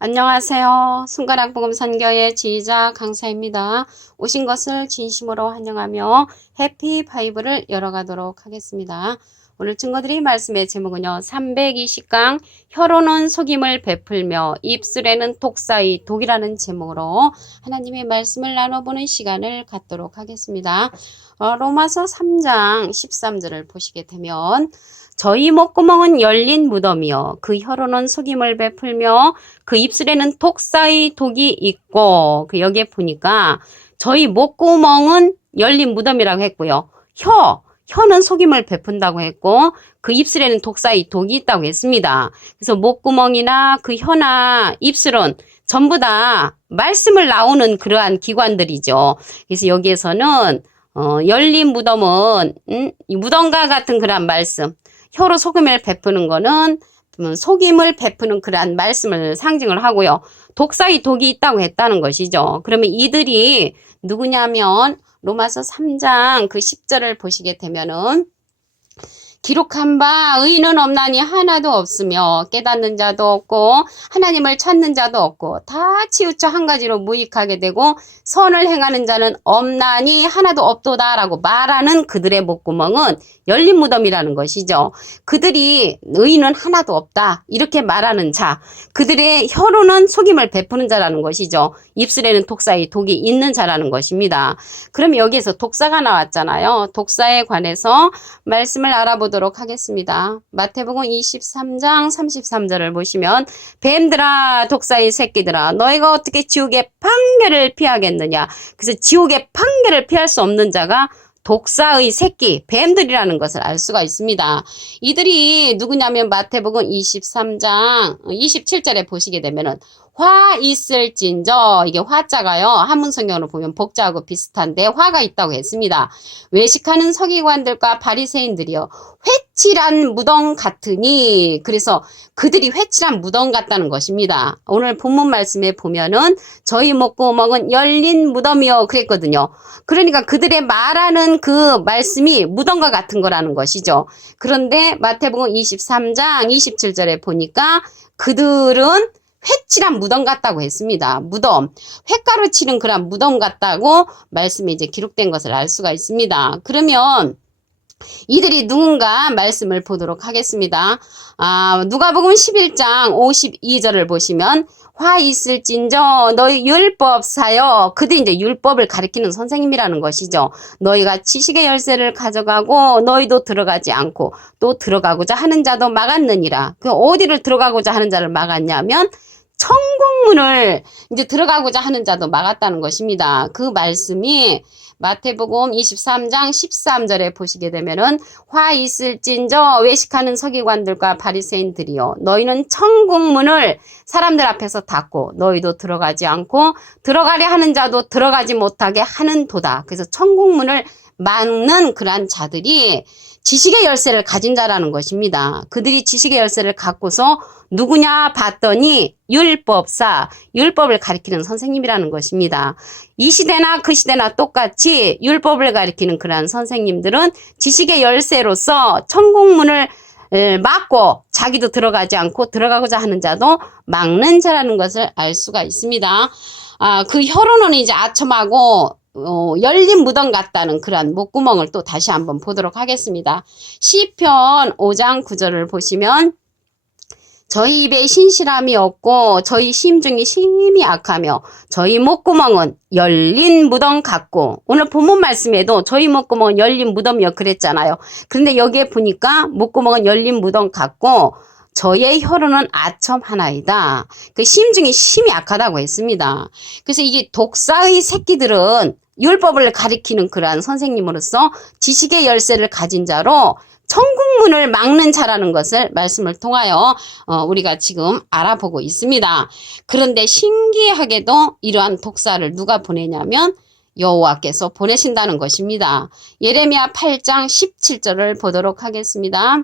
안녕하세요. 손가락복음 선교의 지휘자 강사입니다. 오신 것을 진심으로 환영하며 해피 바이블을 열어가도록 하겠습니다. 오늘 증거드릴 말씀의 제목은요. 320강 혀로는 속임을 베풀며 입술에는 독사의 독이라는 제목으로 하나님의 말씀을 나눠보는 시간을 갖도록 하겠습니다. 로마서 3장 13절을 보시게 되면 저희 목구멍은 열린 무덤이요 그 혀로는 속임을 베풀며 그 입술에는 독사의 독이 있고 여기에 보니까 저희 목구멍은 열린 무덤이라고 했고요. 혀는 속임을 베푼다고 했고 그 입술에는 독사의 독이 있다고 했습니다. 그래서 목구멍이나 그 혀나 입술은 전부 다 말씀을 나오는 그러한 기관들이죠. 그래서 여기에서는 열린 무덤은 무덤과 같은 그러한 말씀, 혀로 속임을 베푸는 거는 속임을 베푸는 그러한 말씀을 상징을 하고요. 독사의 독이 있다고 했다는 것이죠. 그러면 이들이 누구냐면 로마서 3장 그 10절을 보시게 되면은 기록한 바 의인은 없나니 하나도 없으며 깨닫는 자도 없고 하나님을 찾는 자도 없고 다 치우쳐 한 가지로 무익하게 되고 선을 행하는 자는 없나니 하나도 없도다라고 말하는 그들의 목구멍은 열린 무덤이라는 것이죠. 그들이 의인은 하나도 없다 이렇게 말하는 자, 그들의 혀로는 속임을 베푸는 자라는 것이죠. 입술에는 독사의 독이 있는 자라는 것입니다. 그럼 여기에서 독사가 나왔잖아요. 독사에 관해서 말씀을 알아보도록 하겠습니다. 마태복음 23장 33절을 보시면 뱀들아 독사의 새끼들아 너희가 어떻게 지옥의 판결을 피하겠느냐. 그래서 지옥의 판결을 피할 수 없는 자가 독사의 새끼, 뱀들이라는 것을 알 수가 있습니다. 이들이 누구냐면 마태복음 23장 27절에 보시게 되면은 화 있을진저, 이게 화자가요. 한문 성경으로 보면 복자하고 비슷한데 화가 있다고 했습니다. 외식하는 서기관들과 바리새인들이요. 회칠한 무덤 같으니, 그래서 그들이 회칠한 무덤 같다는 것입니다. 오늘 본문 말씀에 보면은 저희 목구멍은 열린 무덤이요 그랬거든요. 그러니까 그들의 말하는 그 말씀이 무덤과 같은 거라는 것이죠. 그런데 마태복음 23장 27절에 보니까 그들은 회칠한 무덤 같다고 했습니다. 무덤, 회가루 치는 그런 무덤 같다고 말씀이 이제 기록된 것을 알 수가 있습니다. 그러면 이들이 누군가 말씀을 보도록 하겠습니다. 누가복음 11장 52절을 보시면 화 있을진저 너희 율법사여, 그들이 이제 율법을 가리키는 선생님이라는 것이죠. 너희가 지식의 열쇠를 가져가고 너희도 들어가지 않고 또 들어가고자 하는 자도 막았느니라. 그 어디를 들어가고자 하는 자를 막았냐면 천국문을 이제 들어가고자 하는 자도 막았다는 것입니다. 그 말씀이 마태복음 23장 13절에 보시게 되면은 화 있을진저 외식하는 서기관들과 바리새인들이요 너희는 천국문을 사람들 앞에서 닫고 너희도 들어가지 않고 들어가려 하는 자도 들어가지 못하게 하는 도다. 그래서 천국문을 막는 그러한 자들이 지식의 열쇠를 가진 자라는 것입니다. 그들이 지식의 열쇠를 갖고서 누구냐 봤더니 율법사, 율법을 가리키는 선생님이라는 것입니다. 이 시대나 그 시대나 똑같이 율법을 가리키는 그러한 선생님들은 지식의 열쇠로서 천국문을 막고 자기도 들어가지 않고 들어가고자 하는 자도 막는 자라는 것을 알 수가 있습니다. 그 혀로는 이제 아첨하고 열린 무덤 같다는 그러한 목구멍을 또 다시 한번 보도록 하겠습니다. 시편 5장 9절을 보시면 저희 입에 신실함이 없고 저희 심중이 심히 악하며 저희 목구멍은 열린 무덤 같고, 오늘 본문 말씀에도 저희 목구멍은 열린 무덤이요 그랬잖아요. 그런데 여기에 보니까 목구멍은 열린 무덤 같고 저의 혀로는 아첨 하나이다. 그 심중이 심히 악하다고 했습니다. 그래서 이게 독사의 새끼들은 율법을 가리키는 그러한 선생님으로서 지식의 열쇠를 가진 자로 천국문을 막는 자라는 것을 말씀을 통하여 우리가 지금 알아보고 있습니다. 그런데 신기하게도 이러한 독사를 누가 보내냐면 여호와께서 보내신다는 것입니다. 예레미야 8장 17절을 보도록 하겠습니다.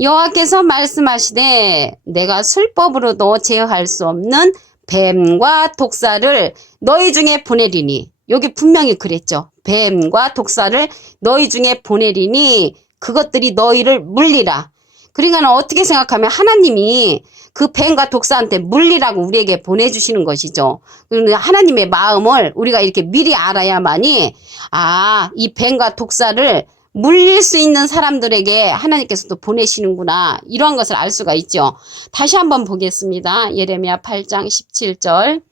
여호와께서 말씀하시되 내가 술법으로도 제어할 수 없는 뱀과 독사를 너희 중에 보내리니, 여기 분명히 그랬죠. 뱀과 독사를 너희 중에 보내리니 그것들이 너희를 물리라. 그러니까 어떻게 생각하면 하나님이 그 뱀과 독사한테 물리라고 우리에게 보내주시는 것이죠. 그러니까 하나님의 마음을 우리가 이렇게 미리 알아야만이 이 뱀과 독사를 물릴 수 있는 사람들에게 하나님께서도 보내시는구나, 이러한 것을 알 수가 있죠. 다시 한번 보겠습니다. 예레미야 8장 17절.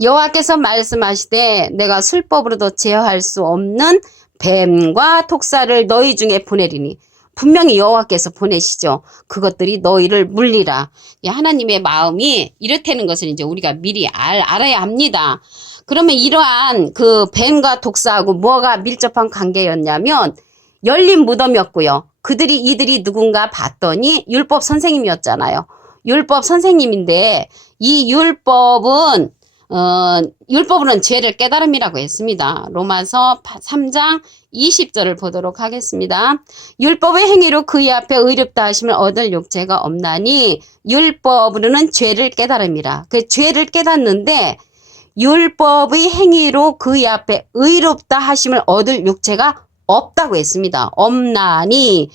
여호와께서 말씀하시되 내가 술법으로도 제어할 수 없는 뱀과 독사를 너희 중에 보내리니, 분명히 여호와께서 보내시죠. 그것들이 너희를 물리라. 하나님의 마음이 이렇다는 것을 이제 우리가 미리 알아야 합니다. 그러면 이러한 그 뱀과 독사하고 뭐가 밀접한 관계였냐면 열린 무덤이었고요. 이들이 누군가 봤더니 율법 선생님이었잖아요. 율법 선생님인데 이 율법으로는 죄를 깨달음이라고 했습니다. 로마서 3장 20절을 보도록 하겠습니다. 율법의 행위로 그의 앞에 의롭다 하심을 얻을 욕제가 없나니 율법으로는 죄를 깨달음이라. 그 죄를 깨닫는데 율법의 행위로 그의 앞에 의롭다 하심을 얻을 육체가 없다고 했습니다. 없나니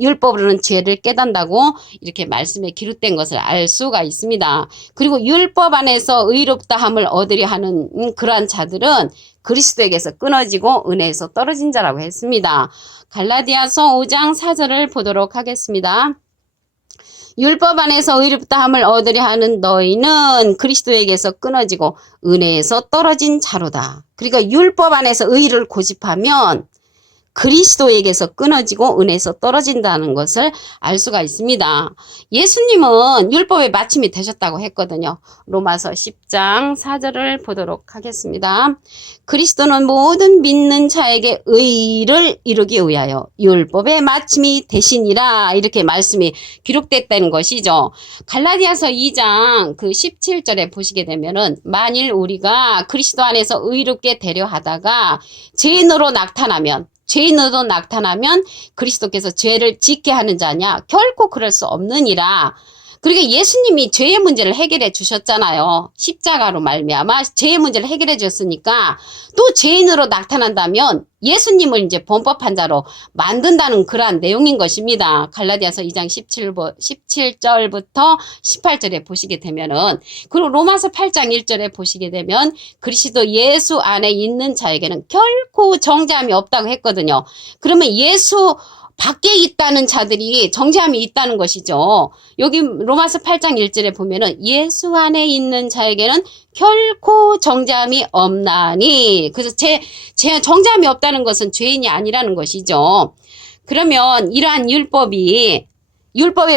율법으로는 죄를 깨닫는다고 이렇게 말씀에 기록된 것을 알 수가 있습니다. 그리고 율법 안에서 의롭다함을 얻으려 하는 그러한 자들은 그리스도에게서 끊어지고 은혜에서 떨어진 자라고 했습니다. 갈라디아서 5장 4절을 보도록 하겠습니다. 율법 안에서 의롭다함을 얻으려 하는 너희는 그리스도에게서 끊어지고 은혜에서 떨어진 자로다. 그러니까 율법 안에서 의를 고집하면 그리스도에게서 끊어지고 은혜에서 떨어진다는 것을 알 수가 있습니다. 예수님은 율법의 마침이 되셨다고 했거든요. 로마서 10장 4절을 보도록 하겠습니다. 그리스도는 모든 믿는 자에게 의를 이루기 위하여 율법의 마침이 되시니라, 이렇게 말씀이 기록됐다는 것이죠. 갈라디아서 2장 그 17절에 보시게 되면은 만일 우리가 그리스도 안에서 의롭게 되려 하다가 죄인으로 나타나면 그리스도께서 죄를 짓게 하는 자냐? 결코 그럴 수 없느니라. 그러니까 예수님이 죄의 문제를 해결해 주셨잖아요. 십자가로 말미암아 죄의 문제를 해결해 주셨으니까 또 죄인으로 나타난다면 예수님을 이제 범법한 자로 만든다는 그러한 내용인 것입니다. 갈라디아서 2장 17절부터 18절에 보시게 되면은, 그리고 로마서 8장 1절에 보시게 되면 그리스도 예수 안에 있는 자에게는 결코 정죄함이 없다고 했거든요. 그러면 예수 밖에 있다는 자들이 정죄함이 있다는 것이죠. 여기 로마서 8장 1절에 보면은 예수 안에 있는 자에게는 결코 정죄함이 없나니, 그래서 정죄함이 없다는 것은 죄인이 아니라는 것이죠. 그러면 이러한 율법의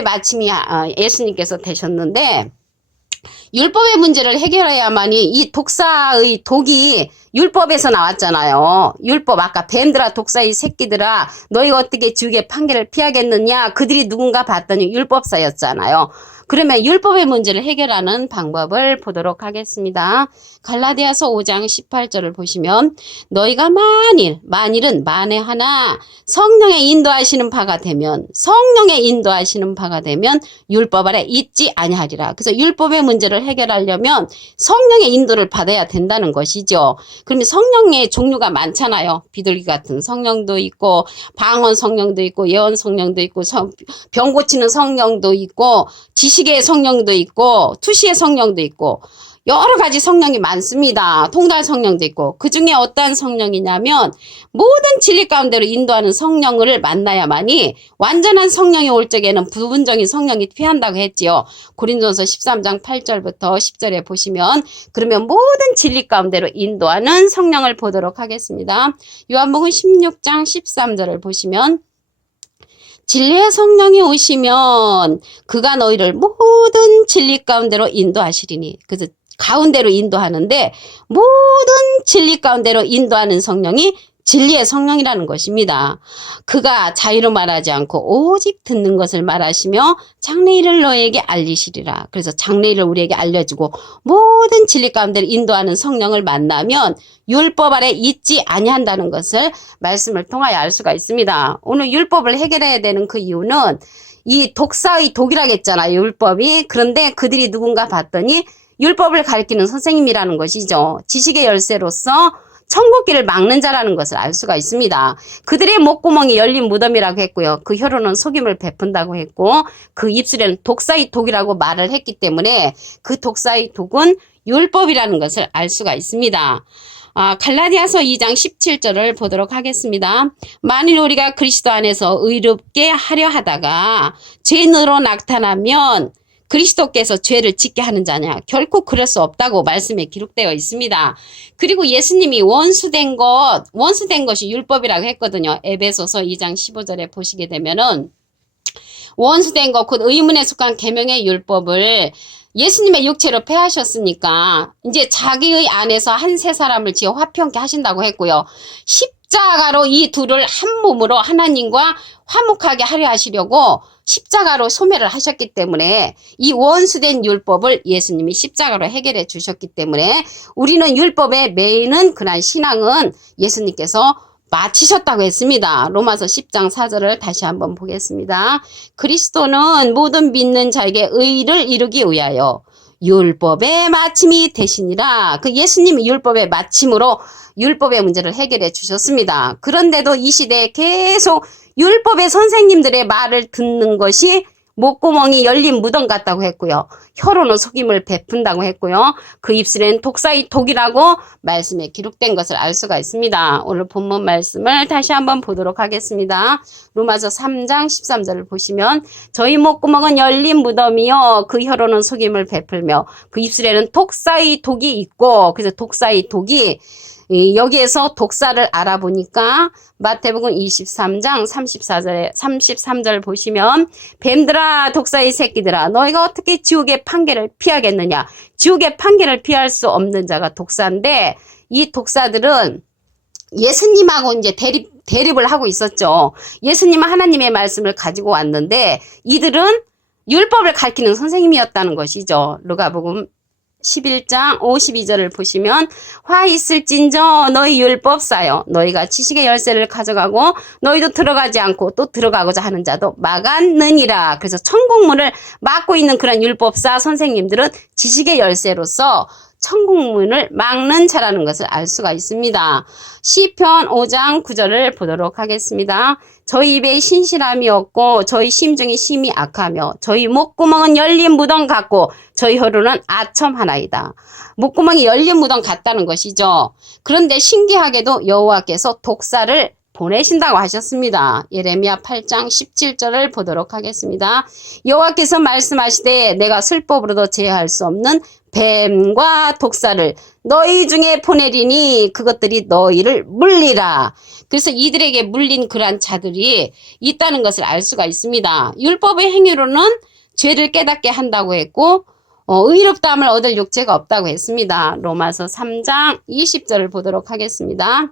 마침이 예수님께서 되셨는데, 율법의 문제를 해결해야만이 이 독사의 독이 율법에서 나왔잖아요. 율법, 아까 뱀들아 독사의 새끼들아 너희가 어떻게 지옥의 판결을 피하겠느냐, 그들이 누군가 봤더니 율법사였잖아요. 그러면 율법의 문제를 해결하는 방법을 보도록 하겠습니다. 갈라디아서 5장 18절을 보시면 너희가 만일은 만에 하나 성령의 인도하시는 바가 되면 율법 아래 있지 아니하리라. 그래서 율법의 문제를 해결하려면 성령의 인도를 받아야 된다는 것이죠. 그러면 성령의 종류가 많잖아요. 비둘기 같은 성령도 있고 방언 성령도 있고 예언 성령도 있고 병 고치는 성령도 있고 지식의 성령도 있고 투시의 성령도 있고 여러 가지 성령이 많습니다. 통달 성령도 있고, 그 중에 어떠한 성령이냐면 모든 진리 가운데로 인도하는 성령을 만나야만이 완전한 성령이 올 적에는 부분적인 성령이 필요한다고 했지요. 고린도서 13장 8절부터 10절에 보시면, 그러면 모든 진리 가운데로 인도하는 성령을 보도록 하겠습니다. 요한복음 16장 13절을 보시면 진리의 성령이 오시면 그가 너희를 모든 진리 가운데로 인도하시리니, 그래서 가운데로 인도하는데 모든 진리 가운데로 인도하는 성령이 진리의 성령이라는 것입니다. 그가 자유로 말하지 않고 오직 듣는 것을 말하시며 장래일을 너에게 알리시리라. 그래서 장래일을 우리에게 알려주고 모든 진리 가운데로 인도하는 성령을 만나면 율법 아래 있지 아니한다는 것을 말씀을 통하여 알 수가 있습니다. 오늘 율법을 해결해야 되는 그 이유는 이 독사의 독이라고 했잖아요, 율법이. 그런데 그들이 누군가 봤더니 율법을 가르치는 선생님이라는 것이죠. 지식의 열쇠로서 천국길을 막는 자라는 것을 알 수가 있습니다. 그들의 목구멍이 열린 무덤이라고 했고요. 그 혀로는 속임을 베푼다고 했고 그 입술에는 독사의 독이라고 말을 했기 때문에 그 독사의 독은 율법이라는 것을 알 수가 있습니다. 갈라디아서 2장 17절을 보도록 하겠습니다. 만일 우리가 그리스도 안에서 의롭게 하려 하다가 죄인으로 나타나면 그리스도께서 죄를 짓게 하는 자냐? 결코 그럴 수 없다고 말씀에 기록되어 있습니다. 그리고 예수님이 원수된 것이 율법이라고 했거든요. 에베소서 2장 15절에 보시게 되면은 원수된 것, 곧 의문에 속한 계명의 율법을 예수님의 육체로 폐하셨으니까 이제 자기의 안에서 한 세 사람을 지어 화평케 하신다고 했고요. 십자가로 이 둘을 한 몸으로 하나님과 화목하게 하려 하시려고 십자가로 소멸을 하셨기 때문에 이 원수된 율법을 예수님이 십자가로 해결해 주셨기 때문에 우리는 율법의 메인은 그날 신앙은 예수님께서 마치셨다고 했습니다. 로마서 10장 4절을 다시 한번 보겠습니다. 그리스도는 모든 믿는 자에게 의를 이루기 위하여 율법의 마침이 되시니라. 그 예수님이 율법의 마침으로 율법의 문제를 해결해 주셨습니다. 그런데도 이 시대에 계속 율법의 선생님들의 말을 듣는 것이 목구멍이 열린 무덤 같다고 했고요. 혀로는 속임을 베푼다고 했고요. 그 입술엔 독사의 독이라고 말씀에 기록된 것을 알 수가 있습니다. 오늘 본문 말씀을 다시 한번 보도록 하겠습니다. 로마서 3장 13절을 보시면 저희 목구멍은 열린 무덤이요 그 혀로는 속임을 베풀며 그 입술에는 독사의 독이 있고 그래서 독사의 독이 여기에서 독사를 알아보니까 마태복음 23장 33절 보시면 뱀들아 독사의 새끼들아 너희가 어떻게 지옥의 판결을 피하겠느냐. 지옥의 판결을 피할 수 없는 자가 독사인데 이 독사들은 예수님하고 이제 대립을 하고 있었죠. 예수님은 하나님의 말씀을 가지고 왔는데 이들은 율법을 가르치는 선생님이었다는 것이죠. 누가복음 11장 52절을 보시면 화 있을진저 너희 율법사여 너희가 지식의 열쇠를 가져가고 너희도 들어가지 않고 또 들어가고자 하는 자도 막았느니라. 그래서 천국문을 막고 있는 그런 율법사 선생님들은 지식의 열쇠로서 천국문을 막는 자라는 것을 알 수가 있습니다. 시편 5장 9절을 보도록 하겠습니다. 저희 입에 신실함이 없고 저희 심중이 심히 악하며 저희 목구멍은 열린 무덤 같고 저희 혀로는 아첨하나이다. 목구멍이 열린 무덤 같다는 것이죠. 그런데 신기하게도 여호와께서 독사를 보내신다고 하셨습니다. 예레미야 8장 17절을 보도록 하겠습니다. 여호와께서 말씀하시되 내가 술법으로도 제어할 수 없는 뱀과 독사를 너희 중에 보내리니 그것들이 너희를 물리라. 그래서 이들에게 물린 그러한 자들이 있다는 것을 알 수가 있습니다. 율법의 행위로는 죄를 깨닫게 한다고 했고 의롭다함을 얻을 육체가 없다고 했습니다. 로마서 3장 20절을 보도록 하겠습니다.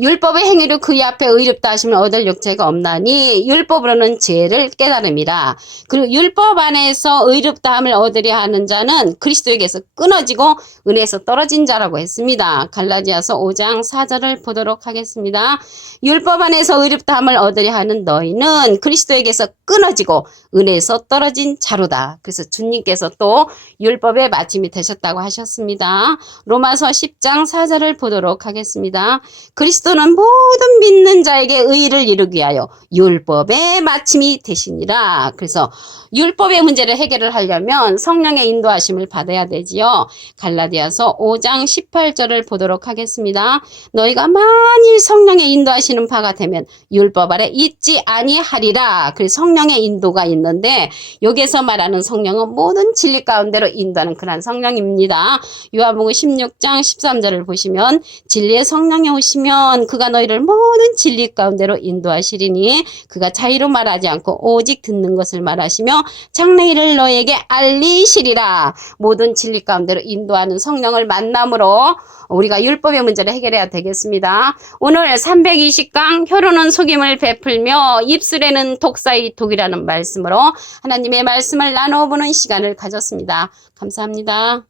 율법의 행위로 그의 앞에 의롭다 하심을 얻을 육체가 없나니 율법으로는 죄를 깨달음이라. 그리고 율법 안에서 의롭다함을 얻으려 하는 자는 그리스도에게서 끊어지고 은혜에서 떨어진 자라고 했습니다. 갈라디아서 5장 4절을 보도록 하겠습니다. 율법 안에서 의롭다함을 얻으려 하는 너희는 그리스도에게서 끊어지고 은혜에서 떨어진 자로다. 그래서 주님께서 또 율법의 마침이 되셨다고 하셨습니다. 로마서 10장 4절을 보도록 하겠습니다. 그리스도는 모든 믿는 자에게 의를 이루기 위하여 율법의 마침이 되시니라. 그래서 율법의 문제를 해결을 하려면 성령의 인도하심을 받아야 되지요. 갈라디아서 5장 18절을 보도록 하겠습니다. 너희가 만일 성령의 인도하시는 바가 되면 율법 아래 있지 아니하리라. 그래서 성령의 인도가 있는데 여기서 말하는 성령은 모든 진리 가운데로 인도하는 그런 성령입니다. 요한복음 16장 13절을 보시면 진리의 성령이 오시면 그가 너희를 모든 진리 가운데로 인도하시리니 그가 자의로 말하지 않고 오직 듣는 것을 말하시며 장래일을 너희에게 알리시리라. 모든 진리 가운데로 인도하는 성령을 만남으로 우리가 율법의 문제를 해결해야 되겠습니다. 오늘 320강 혀로는 속임을 베풀며 입술에는 독사의 독이라는 말씀으로 하나님의 말씀을 나눠보는 시간을 가졌습니다. 감사합니다.